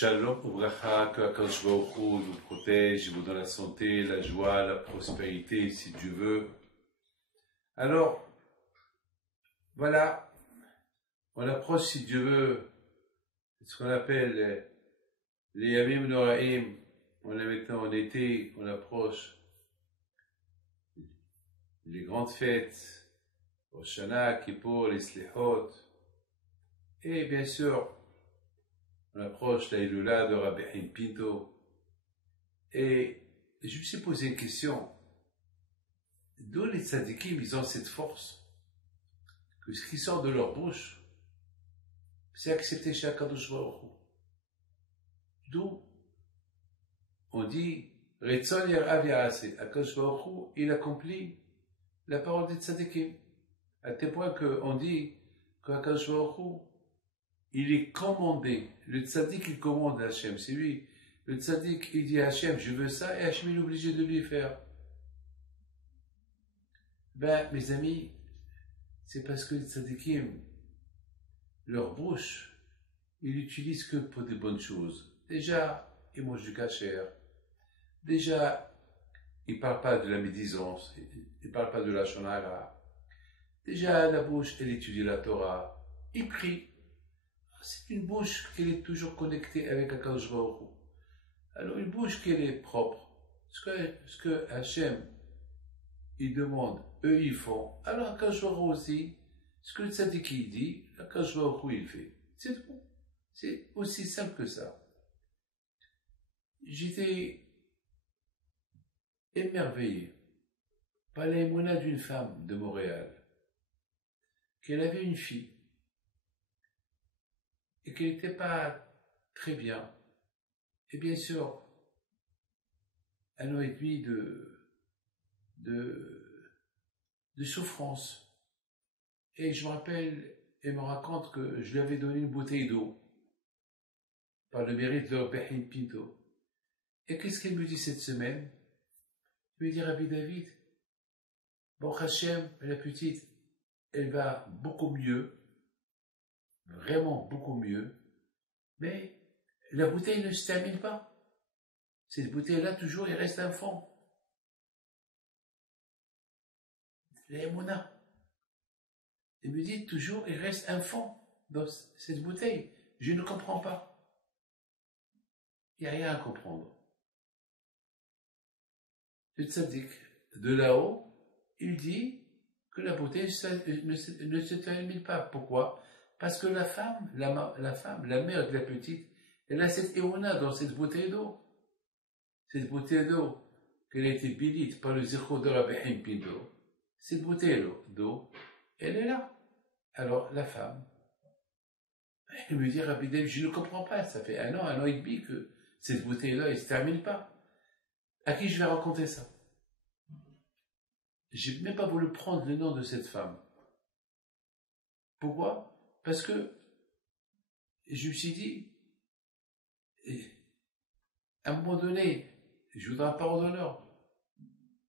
Shalom Ouvracha, que Akadosh Baruch Hu vous protège, vous donne la santé, la joie, la prospérité, si Dieu veut. Alors, voilà, on approche, si Dieu veut, ce qu'on appelle les Yamim Noraim. On est maintenant en été, on approche les grandes fêtes, Rosh Hashanah, Kippour, les Slihot, et bien sûr, on approche la Hilula de Rabbi Haim Pinto, et je me suis posé une question. D'où les tzadikim, ils ont cette force, que ce qui sort de leur bouche, c'est accepter chez Akadosh Baruch Hu. D'où on dit, Retzon Yerav Yarase, Akadosh Baruch Hu, il accomplit la parole des tzadikim, à tel point qu'on dit qu'Akadosh Baruch Hu, il est commandé, le tzadik il commande à Hachem, c'est lui, le tzadik il dit à Hachem, je veux ça, et Hachem il est obligé de lui faire. Ben, mes amis, c'est parce que les tzadikim, leur bouche, ils l'utilisent que pour des bonnes choses. Déjà, ils mangent du kasher. Déjà, ils ne parlent pas de la médisance, ils ne parlent pas de la shonara. Déjà, la bouche, elle étudie la Torah. Ils prient. C'est une bouche qui est toujours connectée avec Akadosh Baruch Hu. Alors, une bouche qui est propre. Ce que Hachem, il demande, eux, ils font. Alors, Akadosh Baruch Hu aussi, ce que le tzaddik il dit, Akadosh Baruch Hu, il fait. C'est tout. C'est aussi simple que ça. J'étais émerveillé par l'émouna d'une femme de Montréal, qu'elle avait une fille, et qu'elle n'était pas très bien. Et bien sûr, un an et demi de souffrance. Et je me rappelle, elle me raconte que je lui avais donné une bouteille d'eau, par le mérite de Rabbi Haim Pinto. Et qu'est-ce qu'elle me dit cette semaine? Elle me dit, Rabbi David, bon Hachem, la petite, elle va beaucoup mieux, vraiment beaucoup mieux, mais la bouteille ne se termine pas. Cette bouteille-là, toujours, il reste un fond. L'émouna. Elle me dit, toujours, il reste un fond dans cette bouteille. Je ne comprends pas. Il n'y a rien à comprendre. Le tzaddik, de là-haut, il dit que la bouteille ne se termine pas. Pourquoi? Parce que la femme, la mère de la petite, elle a cette éona dans cette bouteille d'eau. Cette bouteille d'eau, qu'elle a été bénite par le zikro de Rabbi Haim Pinto, cette bouteille d'eau, elle est là. Alors, la femme, elle me dit, Rabbi David, je ne comprends pas, ça fait un an et demi que cette bouteille-là, elle ne se termine pas. À qui je vais raconter ça? Je n'ai même pas voulu prendre le nom de cette femme. Pourquoi? Parce que je me suis dit, à un moment donné, je voudrais un parole d'honneur.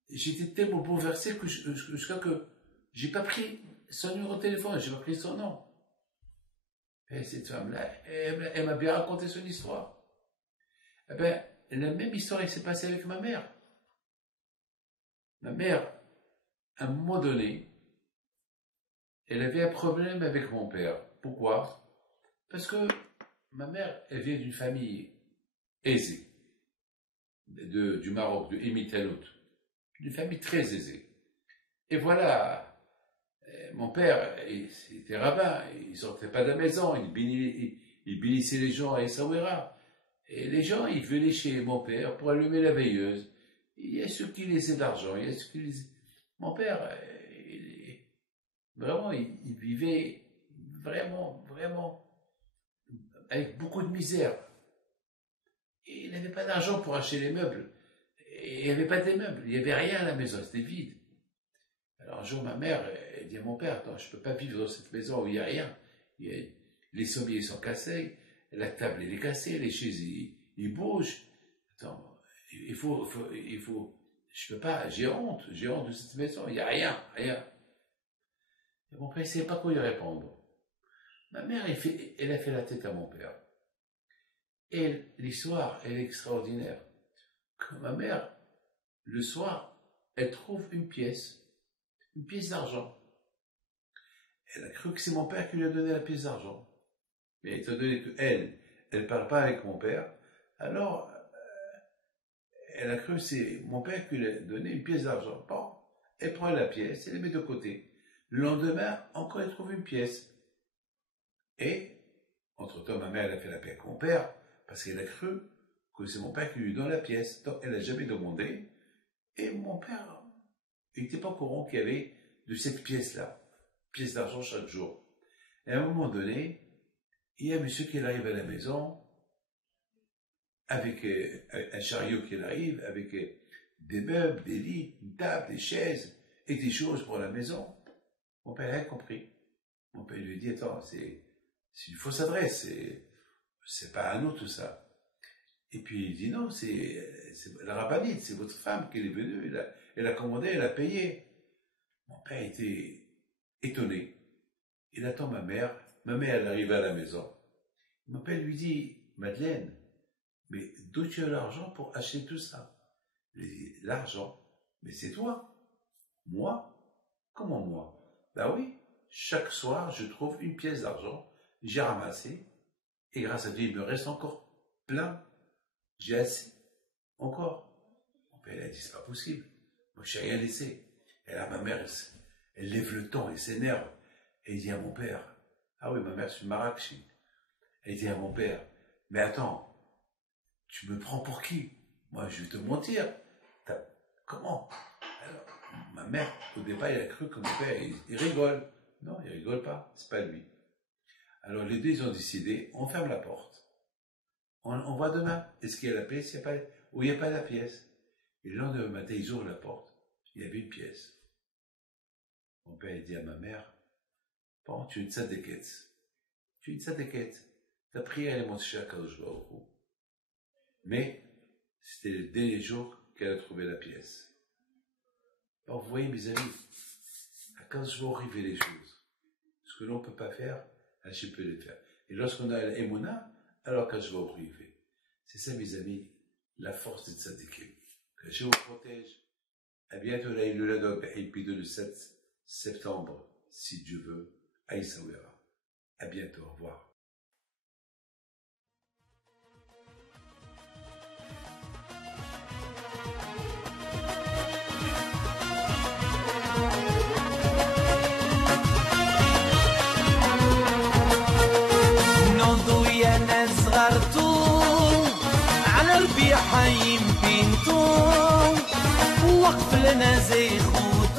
J'étais tellement bouleversé que jusqu'à que j'ai pas pris son numéro de téléphone, j'ai pas pris son nom. Et cette femme-là, elle m'a bien raconté son histoire. Eh ben, la même histoire elle s'est passée avec ma mère. Ma mère, à un moment donné, elle avait un problème avec mon père. Pourquoi? Parce que ma mère, elle vient d'une famille aisée, du Maroc, de Imitanout, d'une famille très aisée. Et voilà, mon père, il était rabbin, il sortait pas de la maison, il bénissait les gens à Essaouira. Et les gens, ils venaient chez mon père pour allumer la veilleuse. Il y a ceux qui laissaient de l'argent, il y a ceux qui laissaient... Mon père, vraiment, il vivait vraiment, vraiment avec beaucoup de misère. Et il n'avait pas d'argent pour acheter les meubles. Et il n'y avait pas de meubles, il n'y avait rien à la maison, c'était vide. Alors un jour, ma mère, elle dit à mon père, attends, je ne peux pas vivre dans cette maison où il n'y a rien. Les sommiers sont cassés, la table elle est cassée, les chaises ils bougent. Attends, il faut, je peux pas, j'ai honte de cette maison, il n'y a rien. Et mon père ne savait pas quoi lui répondre. Ma mère, elle a fait la tête à mon père. Et l'histoire, elle est extraordinaire. Que ma mère, le soir, elle trouve une pièce d'argent. Elle a cru que c'est mon père qui lui a donné la pièce d'argent. Mais étant donné qu'elle, elle ne parle pas avec mon père, alors elle a cru que c'est mon père qui lui a donné une pièce d'argent. Bon, elle prend la pièce, elle la met de côté. Le lendemain, encore elle trouve une pièce. Et, entre-temps, ma mère elle a fait la paix avec mon père, parce qu'elle a cru que c'est mon père qui lui donne la pièce. Donc, elle n'a jamais demandé. Et mon père, il n'était pas au courant qu'il y avait de cette pièce-là, pièce d'argent chaque jour. Et à un moment donné, il y a un monsieur qui arrive à la maison, avec un chariot qui arrive, avec des meubles, des lits, une table, des chaises, et des choses pour la maison. Mon père a compris. Mon père lui dit, attends, c'est une fausse adresse, c'est pas à nous tout ça. Et puis il dit, non, c'est la rabbinite, c'est votre femme qui est venue, elle a commandé, elle a payé. Mon père était étonné. Il attend ma mère elle arrive à la maison. Mon père lui dit, Madeleine, mais d'où tu as l'argent pour acheter tout ça? L'argent, mais c'est toi. Moi? Comment moi? Ben oui, chaque soir je trouve une pièce d'argent, j'ai ramassé, et grâce à Dieu il me reste encore plein. J'ai assez, encore. Mon père a dit, c'est pas possible. Moi, je n'ai rien laissé. Et là, ma mère, elle lève le ton, elle s'énerve. Elle dit à mon père, ah oui, ma mère, c'est une Marrakchi. Elle dit à mon père, mais attends, tu me prends pour qui? Moi, je vais te mentir. Comment? Alors, ma mère, au départ, elle a cru que mon père, il rigole. Non, il rigole pas, c'est pas lui. Alors, les deux, ils ont décidé, on ferme la porte. On voit demain, est-ce qu'il y a la pièce, ou il n'y a pas la pièce. Et le lendemain matin, ils ouvrent la porte, il y avait une pièce. Mon père dit à ma mère, bon, tu es une tzadékette. Tu es une tzadékette. Ta prière, elle est montée à Kadosh Baruch Hu. Mais, c'était le dernier jour qu'elle a trouvé la pièce. Bon, vous voyez, mes amis, à Kadosh Baruch Hu, il fait les choses. Ce que l'on ne peut pas faire, Hachem peut les faire. Et lorsqu'on a l'émouna, alors que je vais au privé. C'est ça, mes amis, la force des tzadikim. Que je vous protège. À bientôt, là, il et puis le 7 septembre, si Dieu veut, à Essaouira. À bientôt, au revoir. على ربيع حيم بنتو وقف لنا زي خود